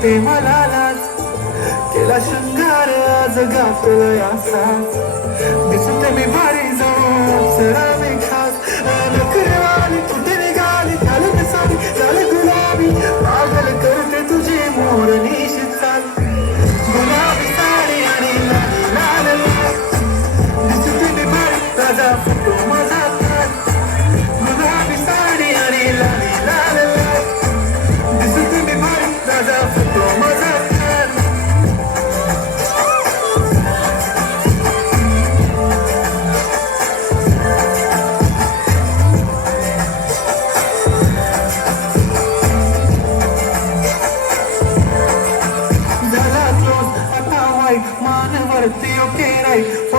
वाटते मला लाज, केला शृंगार आज गातलोय असाच, दिसते मी भारी जाऊन सरा मी खास, नखरेवाली कुठे निघाली झालं मी सारी झालं गुलाबी, पागल करते तुझी मोरनीशी चाल, गुलाबी साडी आणि लाल लाल लाल, दिसते मी भारी ताजा फोटो माझा काढ, गुलाबी साडी आणि लाल लाल लाल, दिसते मी भारी ताजा फोटो माझा काढ. मानवरती ओके राईट